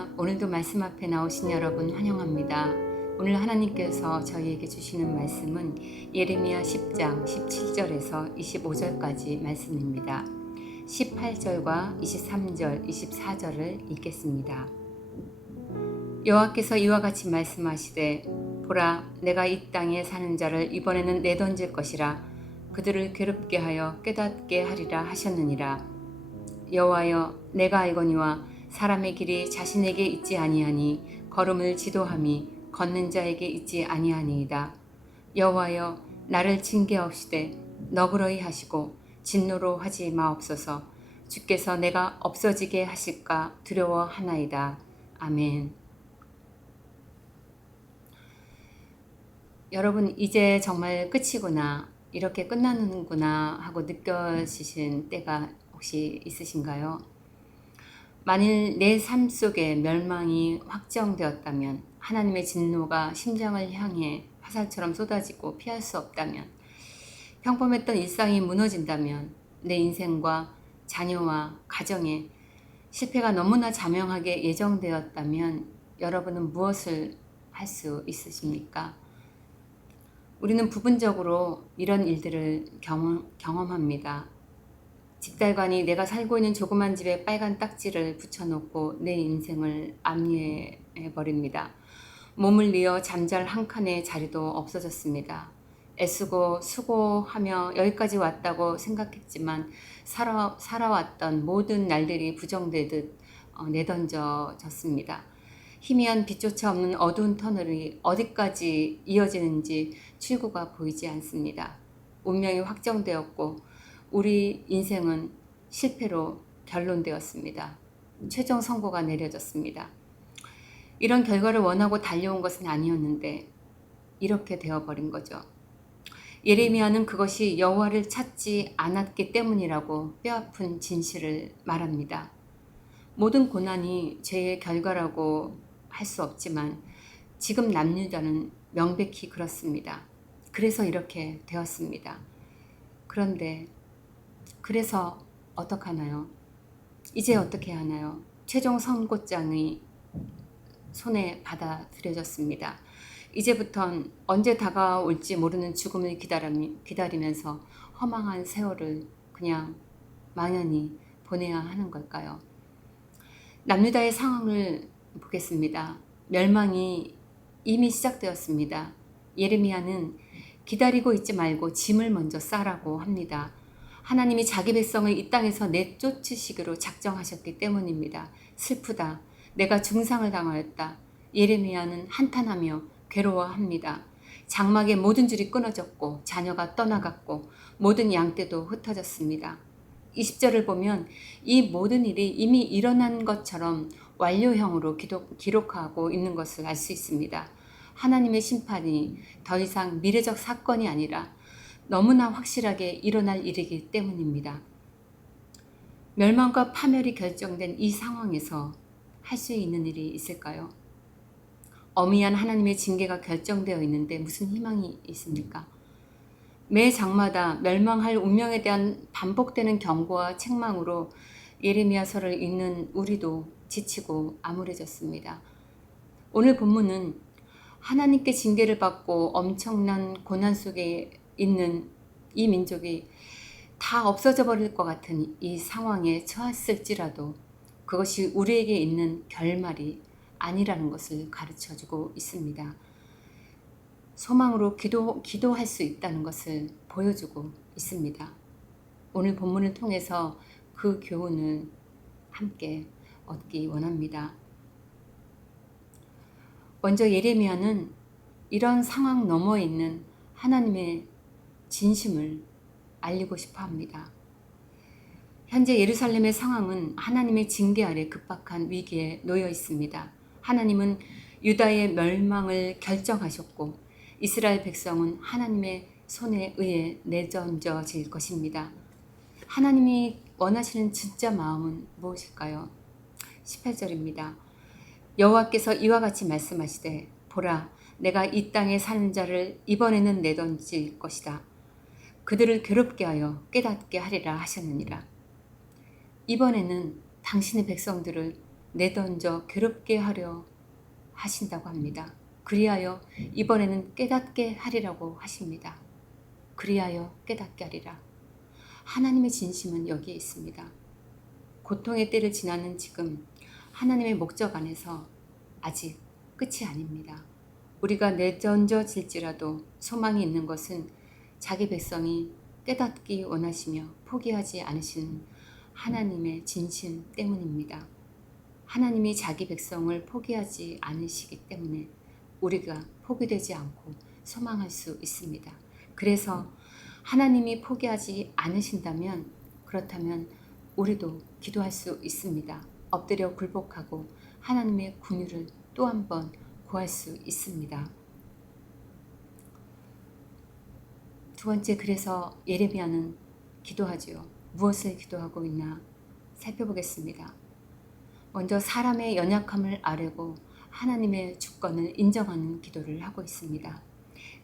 할렐루야. 오늘도 말씀 앞에 나오신 여러분 환영합니다. 오늘 하나님께서 저희에게 주시는 말씀은 예레미야 10장 17절에서 25절까지 말씀입니다. 18절과 23절, 24절을 읽겠습니다. 여호와께서 이와 같이 말씀하시되 보라, 내가 이 땅에 사는 자를 이번에는 내던질 것이라. 그들을 괴롭게 하여 깨닫게 하리라 하셨느니라. 여호와여, 내가 알거니와 사람의 길이 자신에게 있지 아니하니 걸음을 지도함이 걷는 자에게 있지 아니하니이다. 여호와여, 나를 징계하시되 너그러이 하시고 진노로 하지 마옵소서. 주께서 내가 없어지게 하실까 두려워하나이다. 아멘. 여러분, 이제 정말 끝이구나, 이렇게 끝나는구나 하고 느껴지신 때가 혹시 있으신가요? 만일 내 삶 속에 멸망이 확정되었다면, 하나님의 진노가 심장을 향해 화살처럼 쏟아지고 피할 수 없다면, 평범했던 일상이 무너진다면, 내 인생과 자녀와 가정에 실패가 너무나 자명하게 예정되었다면 여러분은 무엇을 할 수 있으십니까? 우리는 부분적으로 이런 일들을 경험합니다. 집달관이 내가 살고 있는 조그만 집에 빨간 딱지를 붙여놓고 내 인생을 암리해버립니다. 몸을 뉘어 잠잘 한 칸의 자리도 없어졌습니다. 애쓰고 수고하며 여기까지 왔다고 생각했지만 살아왔던 모든 날들이 부정되듯 내던져졌습니다. 희미한 빛조차 없는 어두운 터널이 어디까지 이어지는지 출구가 보이지 않습니다. 운명이 확정되었고 우리 인생은 실패로 결론되었습니다. 최종 선고가 내려졌습니다. 이런 결과를 원하고 달려온 것은 아니었는데 이렇게 되어버린 거죠. 예레미야는 그것이 여호와를 찾지 않았기 때문이라고 뼈아픈 진실을 말합니다. 모든 고난이 죄의 결과라고 할 수 없지만 지금 남유다는 명백히 그렇습니다. 그래서 이렇게 되었습니다. 그런데 그래서 어떡하나요? 이제 어떻게 하나요? 최종 선고장이 손에 받아들여졌습니다. 이제부턴 언제 다가올지 모르는 죽음을 기다리면서 허망한 세월을 그냥 망연히 보내야 하는 걸까요? 남유다의 상황을 보겠습니다. 멸망이 이미 시작되었습니다. 예레미야는 기다리고 있지 말고 짐을 먼저 싸라고 합니다. 하나님이 자기 백성을 이 땅에서 내쫓으시기로 작정하셨기 때문입니다. 슬프다. 내가 중상을 당하였다. 예레미야는 한탄하며 괴로워합니다. 장막의 모든 줄이 끊어졌고 자녀가 떠나갔고 모든 양떼도 흩어졌습니다. 20절을 보면 이 모든 일이 이미 일어난 것처럼 완료형으로 기록하고 있는 것을 알 수 있습니다. 하나님의 심판이 더 이상 미래적 사건이 아니라 너무나 확실하게 일어날 일이기 때문입니다. 멸망과 파멸이 결정된 이 상황에서 할 수 있는 일이 있을까요? 어미한 하나님의 징계가 결정되어 있는데 무슨 희망이 있습니까? 매 장마다 멸망할 운명에 대한 반복되는 경고와 책망으로 예레미야서를 읽는 우리도 지치고 암울해졌습니다. 오늘 본문은 하나님께 징계를 받고 엄청난 고난 속에 있는 이 민족이 다 없어져 버릴 것 같은 이 상황에 처했을지라도 그것이 우리에게 있는 결말이 아니라는 것을 가르쳐주고 있습니다. 소망으로 기도할 수 있다는 것을 보여주고 있습니다. 오늘 본문을 통해서 그 교훈을 함께 얻기 원합니다. 먼저 예레미야는 이런 상황 너머에 있는 하나님의 진심을 알리고 싶어 합니다. 현재 예루살렘의 상황은 하나님의 징계 아래 급박한 위기에 놓여 있습니다. 하나님은 유다의 멸망을 결정하셨고 이스라엘 백성은 하나님의 손에 의해 내던져질 것입니다. 하나님이 원하시는 진짜 마음은 무엇일까요? 18절입니다. 여호와께서 이와 같이 말씀하시되 보라, 내가 이 땅에 사는 자를 이번에는 내던질 것이다. 그들을 괴롭게 하여 깨닫게 하리라 하셨느니라. 이번에는 당신의 백성들을 내던져 괴롭게 하려 하신다고 합니다. 그리하여 이번에는 깨닫게 하리라고 하십니다. 그리하여 깨닫게 하리라. 하나님의 진심은 여기에 있습니다. 고통의 때를 지나는 지금 하나님의 목적 안에서 아직 끝이 아닙니다. 우리가 내던져질지라도 소망이 있는 것은 자기 백성이 깨닫기 원하시며 포기하지 않으시는 하나님의 진심 때문입니다. 하나님이 자기 백성을 포기하지 않으시기 때문에 우리가 포기되지 않고 소망할 수 있습니다. 그래서 하나님이 포기하지 않으신다면 그렇다면 우리도 기도할 수 있습니다. 엎드려 굴복하고 하나님의 긍휼을 또 한 번 구할 수 있습니다. 두 번째, 그래서 예레미야는 기도하지요. 무엇을 기도하고 있나 살펴보겠습니다. 먼저 사람의 연약함을 아뢰고 하나님의 주권을 인정하는 기도를 하고 있습니다.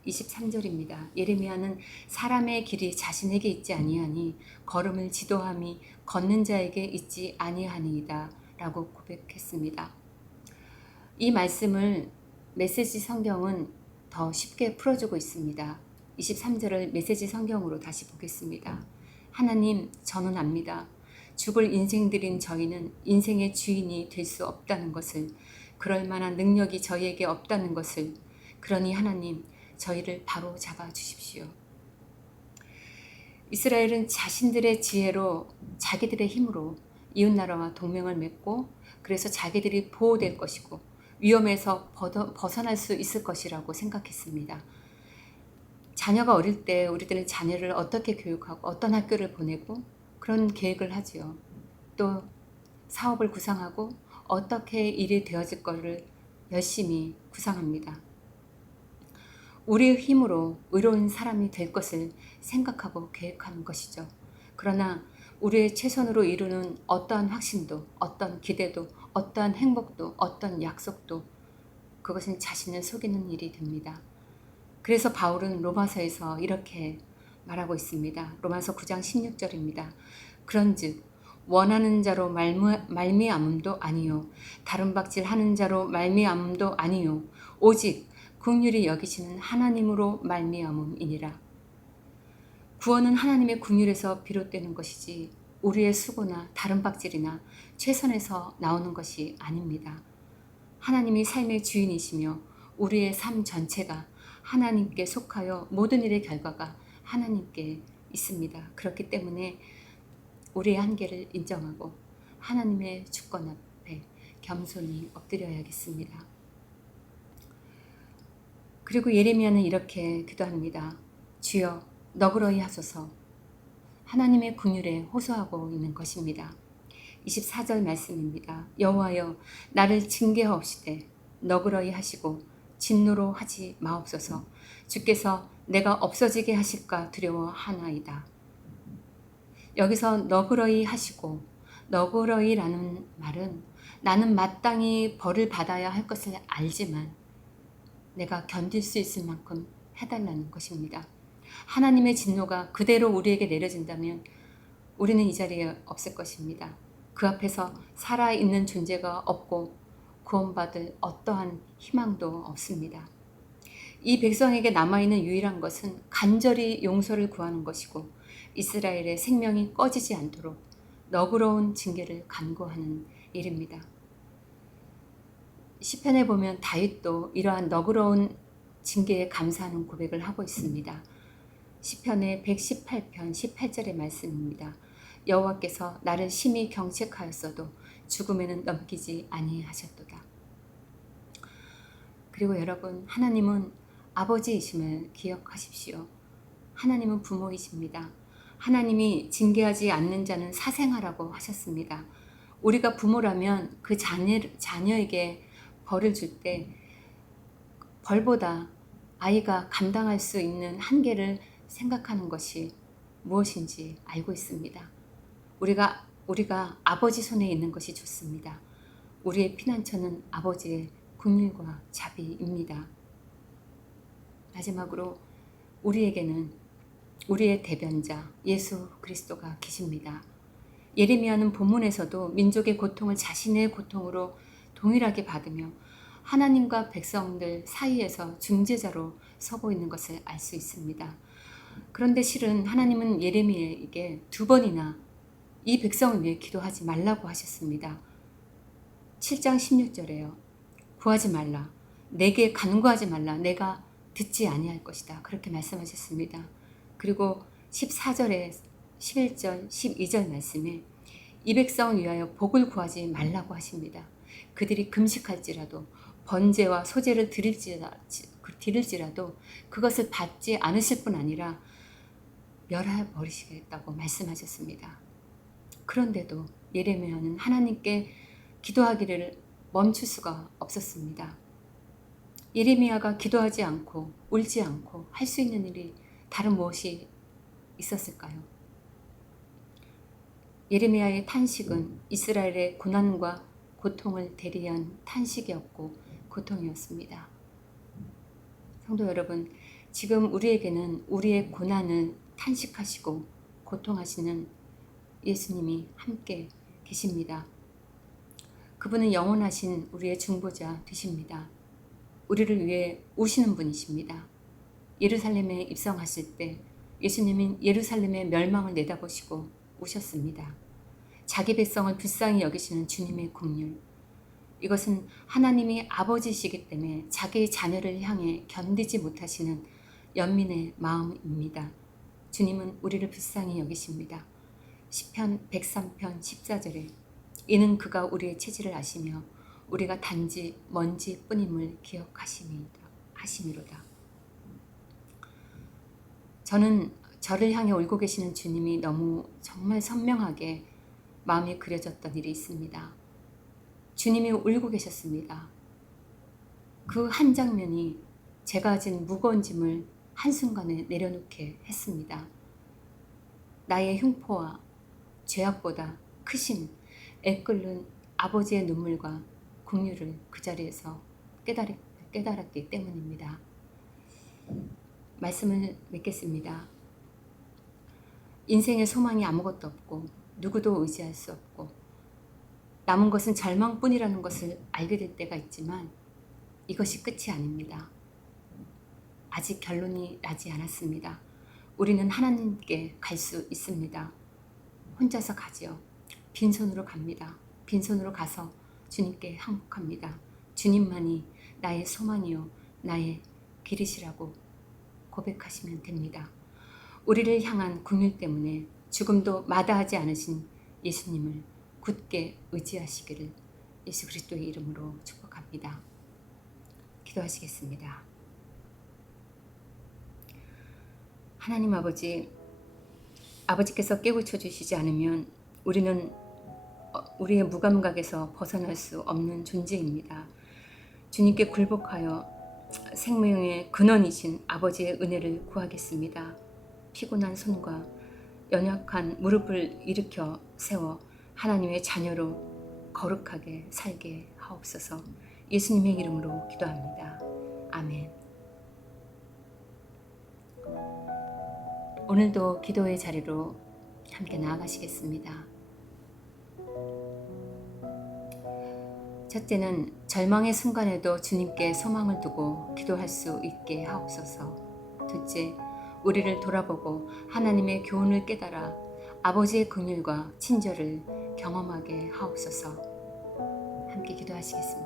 23절입니다. 예레미야는 사람의 길이 자신에게 있지 아니하니 걸음을 지도함이 걷는 자에게 있지 아니하니이다 라고 고백했습니다. 이 말씀을 메시지 성경은 더 쉽게 풀어주고 있습니다. 23절을 메시지 성경으로 다시 보겠습니다. 하나님, 저는 압니다. 죽을 인생들인 저희는 인생의 주인이 될 수 없다는 것을, 그럴 만한 능력이 저희에게 없다는 것을, 그러니 하나님, 저희를 바로 잡아 주십시오. 이스라엘은 자신들의 지혜로, 자기들의 힘으로 이웃나라와 동맹을 맺고 그래서 자기들이 보호될 것이고 위험에서 벗어날 수 있을 것이라고 생각했습니다. 자녀가 어릴 때 우리들은 자녀를 어떻게 교육하고 어떤 학교를 보내고 그런 계획을 하지요. 또 사업을 구상하고 어떻게 일이 되어질 것을 열심히 구상합니다. 우리의 힘으로 의로운 사람이 될 것을 생각하고 계획하는 것이죠. 그러나 우리의 최선으로 이루는 어떠한 확신도, 어떤 기대도, 어떠한 행복도, 어떤 약속도 그것은 자신을 속이는 일이 됩니다. 그래서 바울은 로마서에서 이렇게 말하고 있습니다. 로마서 9장 16절입니다. 그런즉 원하는 자로 말미암음도 아니요 다른 박질하는 자로 말미암음도 아니요 오직 긍휼히 여기시는 하나님으로 말미암음이니라. 구원은 하나님의 긍휼에서 비롯되는 것이지 우리의 수고나 다른 박질이나 최선에서 나오는 것이 아닙니다. 하나님이 삶의 주인이시며 우리의 삶 전체가 하나님께 속하여 모든 일의 결과가 하나님께 있습니다. 그렇기 때문에 우리의 한계를 인정하고 하나님의 주권 앞에 겸손히 엎드려야겠습니다. 그리고 예레미야는 이렇게 기도합니다. 주여 너그러이 하소서. 하나님의 긍휼에 호소하고 있는 것입니다. 24절 말씀입니다. 여호와여 나를 징계하옵시되 너그러이 하시고 진노로 하지 마옵소서. 주께서 내가 없어지게 하실까 두려워하나이다. 여기서 너그러이 하시고, 너그러이라는 말은 나는 마땅히 벌을 받아야 할 것을 알지만 내가 견딜 수 있을 만큼 해달라는 것입니다. 하나님의 진노가 그대로 우리에게 내려진다면 우리는 이 자리에 없을 것입니다. 그 앞에서 살아있는 존재가 없고 구원받을 어떠한 희망도 없습니다. 이 백성에게 남아있는 유일한 것은 간절히 용서를 구하는 것이고 이스라엘의 생명이 꺼지지 않도록 너그러운 징계를 간구하는 일입니다. 시편에 보면 다윗도 이러한 너그러운 징계에 감사하는 고백을 하고 있습니다. 시편의 118편 18절의 말씀입니다. 여호와께서 나를 심히 경책하였어도 죽음에는 넘기지 아니하셨도다. 그리고 여러분, 하나님은 아버지이심을 기억하십시오. 하나님은 부모이십니다. 하나님이 징계하지 않는 자는 사생하라고 하셨습니다. 우리가 부모라면 그 자녀에게 벌을 줄 때 벌보다 아이가 감당할 수 있는 한계를 생각하는 것이 무엇인지 알고 있습니다. 우리가 아버지 손에 있는 것이 좋습니다. 우리의 피난처는 아버지의 긍휼과 자비입니다. 마지막으로 우리에게는 우리의 대변자 예수 그리스도가 계십니다. 예레미야는 본문에서도 민족의 고통을 자신의 고통으로 동일하게 받으며 하나님과 백성들 사이에서 중재자로 서고 있는 것을 알 수 있습니다. 그런데 실은 하나님은 예레미야에게 2번이나 이 백성을 위해 기도하지 말라고 하셨습니다. 7장 16절에요. 구하지 말라. 내게 간구하지 말라. 내가 듣지 아니할 것이다. 그렇게 말씀하셨습니다. 그리고 14절에 11절, 12절 말씀에 이 백성을 위하여 복을 구하지 말라고 하십니다. 그들이 금식할지라도 번제와 소제를 드릴지라도 그것을 받지 않으실 뿐 아니라 멸해버리시겠다고 말씀하셨습니다. 그런데도 예레미야는 하나님께 기도하기를 멈출 수가 없었습니다. 예레미야가 기도하지 않고 울지 않고 할 수 있는 일이 다른 무엇이 있었을까요? 예레미야의 탄식은 이스라엘의 고난과 고통을 대리한 탄식이었고 고통이었습니다. 성도 여러분, 지금 우리에게는 우리의 고난을 탄식하시고 고통하시는 예수님이 함께 계십니다. 그분은 영원하신 우리의 중보자 되십니다. 우리를 위해 우시는 분이십니다. 예루살렘에 입성하실 때 예수님은 예루살렘의 멸망을 내다보시고 우셨습니다. 자기 백성을 불쌍히 여기시는 주님의 긍휼. 이것은 하나님이 아버지시기 때문에 자기의 자녀를 향해 견디지 못하시는 연민의 마음입니다. 주님은 우리를 불쌍히 여기십니다. 시편 103편 14절에 이는 그가 우리의 체질을 아시며 우리가 단지 먼지뿐임을 기억하심이로다. 저는 저를 향해 울고 계시는 주님이 너무 정말 선명하게 마음에 그려졌던 일이 있습니다. 주님이 울고 계셨습니다. 그 한 장면이 제가 진 무거운 짐을 한순간에 내려놓게 했습니다. 나의 흉포와 죄악보다 크신 애끓는 아버지의 눈물과 긍휼을 그 자리에서 깨달았기 때문입니다. 말씀을 맺겠습니다. 인생의 소망이 아무것도 없고 누구도 의지할 수 없고 남은 것은 절망뿐이라는 것을 알게 될 때가 있지만 이것이 끝이 아닙니다. 아직 결론이 나지 않았습니다. 우리는 하나님께 갈 수 있습니다. 혼자서 가지요. 빈손으로 갑니다. 빈손으로 가서 주님께 항복합니다. 주님만이 나의 소망이요 나의 길이시라고 고백하시면 됩니다. 우리를 향한 긍휼 때문에 죽음도 마다하지 않으신 예수님을 굳게 의지하시기를 예수 그리스도의 이름으로 축복합니다. 기도하시겠습니다. 하나님 아버지께서 깨우쳐 주시지 않으면 우리는 우리의 무감각에서 벗어날 수 없는 존재입니다. 주님께 굴복하여 생명의 근원이신 아버지의 은혜를 구하겠습니다. 피곤한 손과 연약한 무릎을 일으켜 세워 하나님의 자녀로 거룩하게 살게 하옵소서. 예수님의 이름으로 기도합니다. 아멘. 오늘도 기도의 자리로 함께 나아가시겠습니다. 첫째는 절망의 순간에도 주님께 소망을 두고 기도할 수 있게 하옵소서. 둘째, 우리를 돌아보고 하나님의 교훈을 깨달아 아버지의 긍휼과 친절을 경험하게 하옵소서. 함께 기도하시겠습니다.